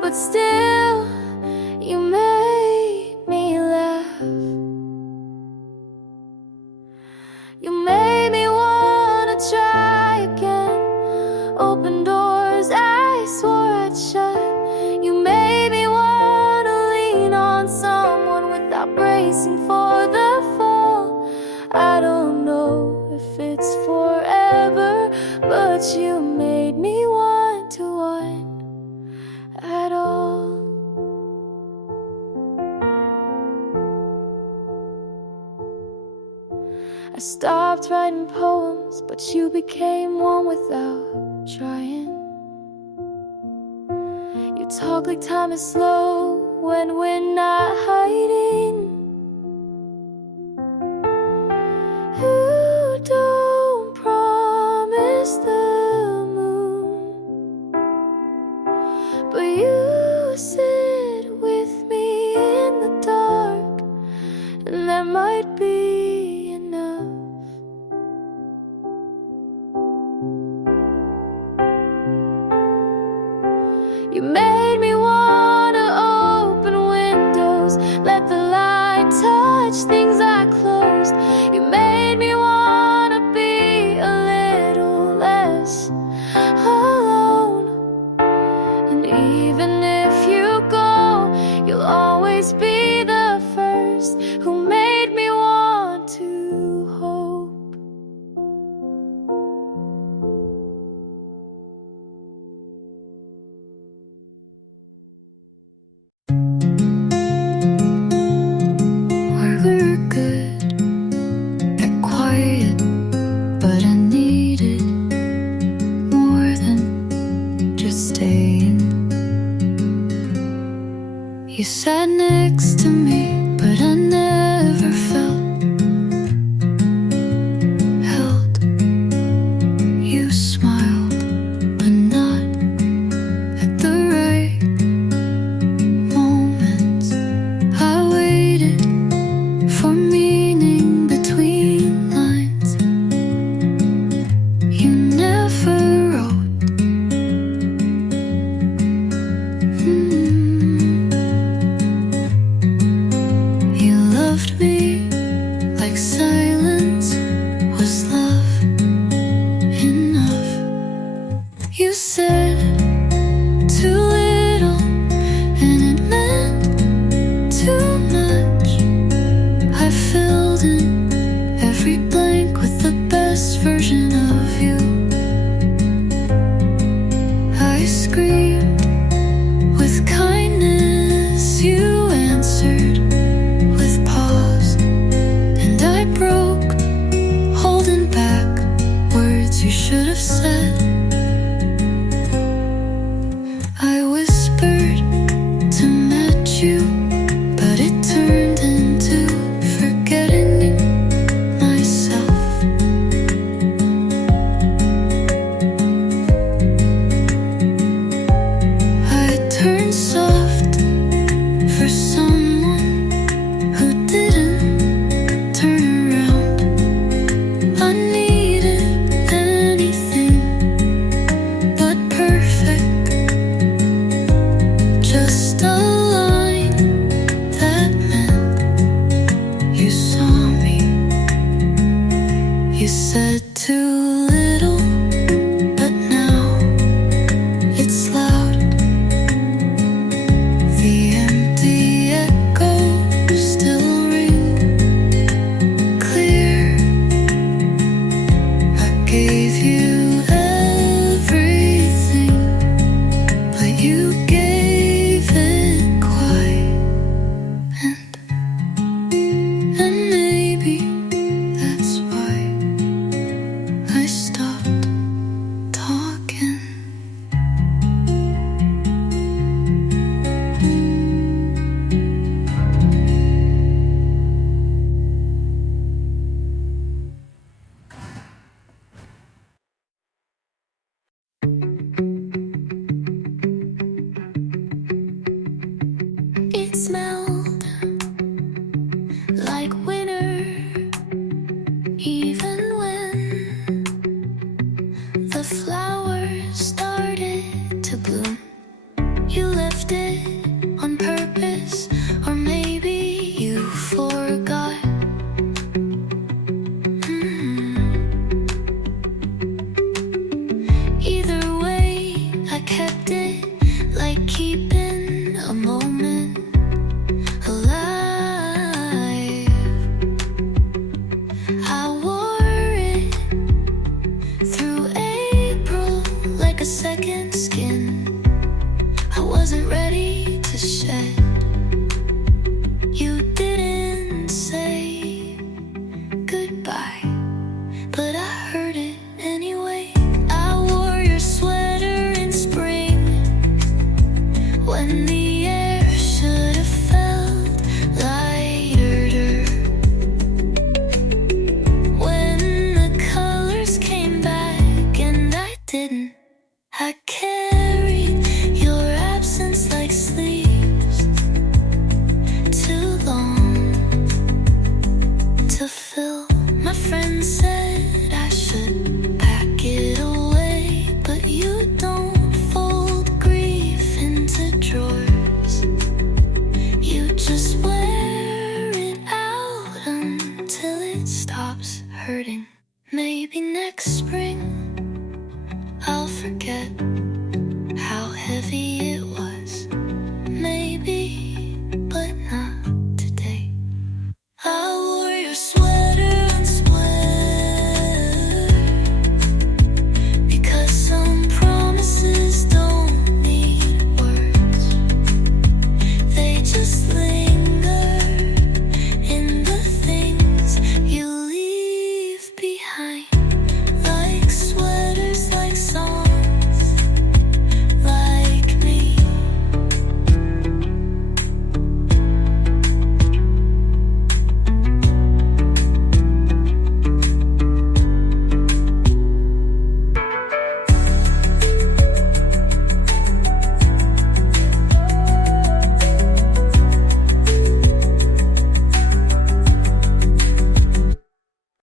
but still you made me laugh. You made me wanna try again, open doors I swore I'd shut. You made me wanna lean on someone without bracing for the fall. I don't know if it's forever, but you made me want to wind at all. I stopped writing poems, but you became one without trying. You talk like time is slow when we're not hiding. You don't promise the moon, but you sit with me in the dark, and that might be enough. You made me wanna open windows, let the light touch things I closed. You made me wanna be a little less alone. And even if you go, you'll always be the first who made me want to hope. We're good at quiet, but I needed more than just staying. You sat next to me, but I never felt held. You smiled, but not at the right moments. I waited for meaning between lines. You never wrote. smelled like winter, even when the flowers started to bloom. You left it on purpose, or maybe you forgot. Either way, I kept it, like keeping a moment alive. I wore it through April like a second skin. I wasn't ready to shed. You didn't say goodbye, but I heard it anyway. I wore your sweater in spring when the